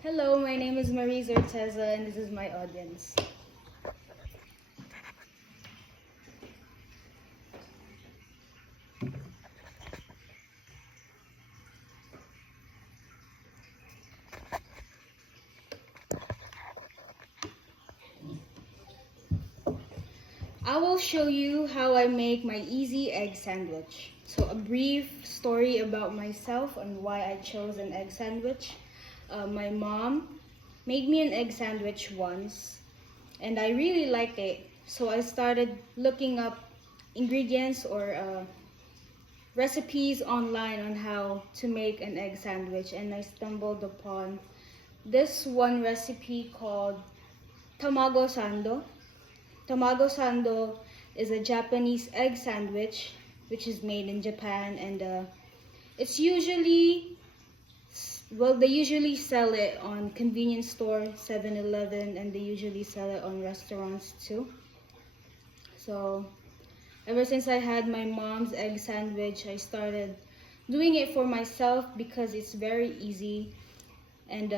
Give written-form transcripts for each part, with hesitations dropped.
Hello, my name is Marie Zorteza and this is my audience. I will show you how I make my easy egg sandwich. So a brief story about myself and why I chose an egg sandwich. My mom made me an egg sandwich once and I really liked it. So I started looking up ingredients or recipes online on how to make an egg sandwich, and I stumbled upon this one recipe called tamago sando. Tamago sando is a Japanese egg sandwich which is made in Japan, and it's usually, well, they usually sell it on convenience store 7-Eleven, and they usually sell it on restaurants too. So ever since I had my mom's egg sandwich, I started doing it for myself because it's very easy, and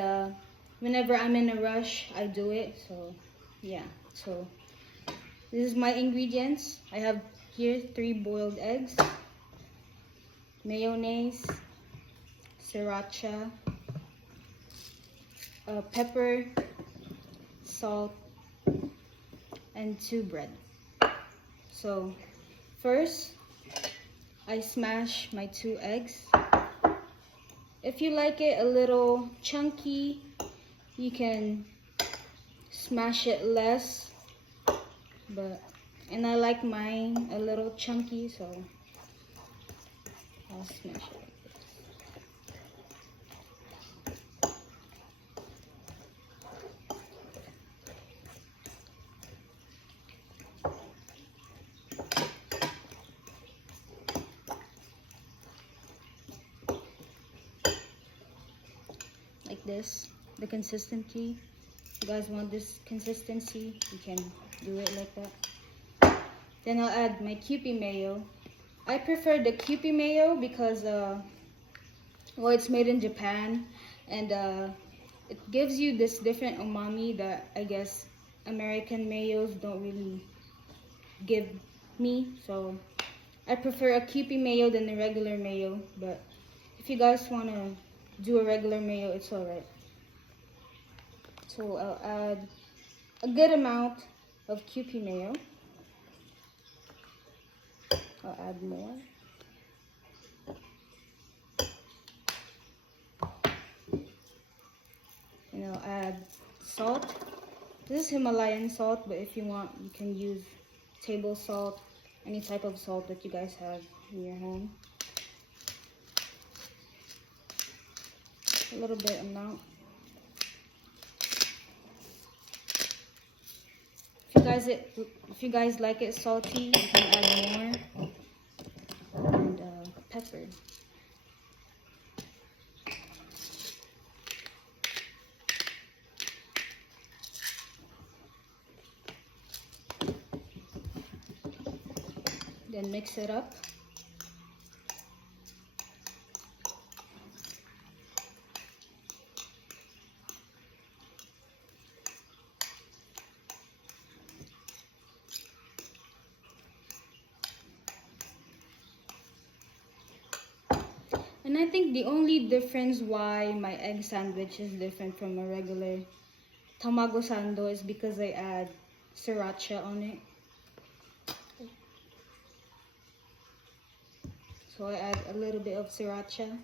whenever I'm in a rush, I do it. So yeah, so this is my ingredients. I have here 3 boiled eggs, mayonnaise, sriracha, pepper, salt, and 2 bread. So first, I smash my 2 eggs. If you like it a little chunky, you can smash it less, and I like mine a little chunky, so I'll smash it like this. Like this, the consistency. If you guys want this consistency, you can do it like that. Then I'll add my Kewpie mayo. I prefer the Kewpie mayo because well, it's made in Japan, and it gives you this different umami that I guess American mayos don't really give me. So I prefer a Kewpie mayo than a regular mayo, but if you guys want to do a regular mayo, it's alright. So I'll add a good amount of Kewpie mayo. I'll add more. And I'll add salt. This is Himalayan salt, but if you want, you can use table salt, any type of salt that you guys have in your home. A little bit amount. If you guys like it salty, you can add more. And pepper. Then mix it up. And I think the only difference why my egg sandwich is different from a regular tamago sando is because I add sriracha on it. So I add a little bit of sriracha.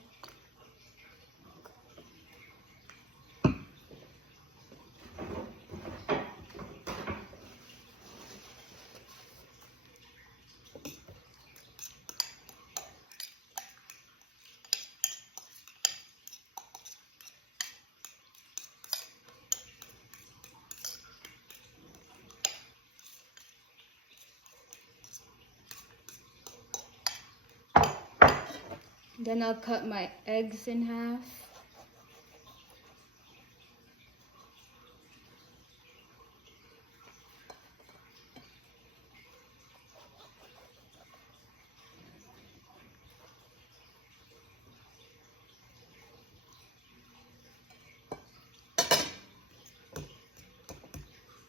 Then I'll cut my eggs in half.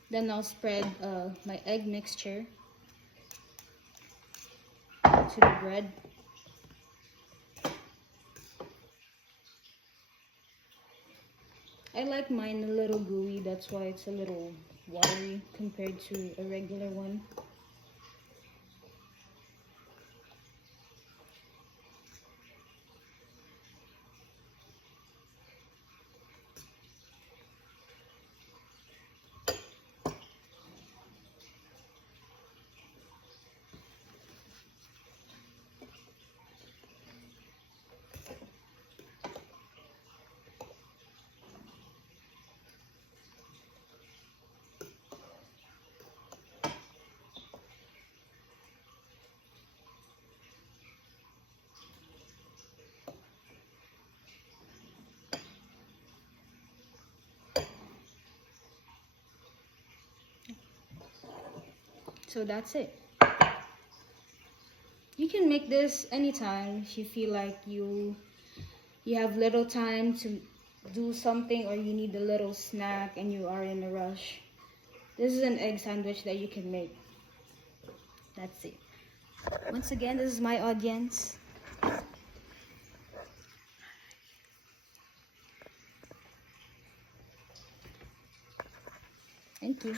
Then I'll spread my egg mixture to the bread. I like mine a little gooey, that's why it's a little watery compared to a regular one. So that's it. You can make this anytime if you feel like you have little time to do something, or you need a little snack and you are in a rush. This is an egg sandwich that you can make. That's it. Once again, this is my audience. Thank you.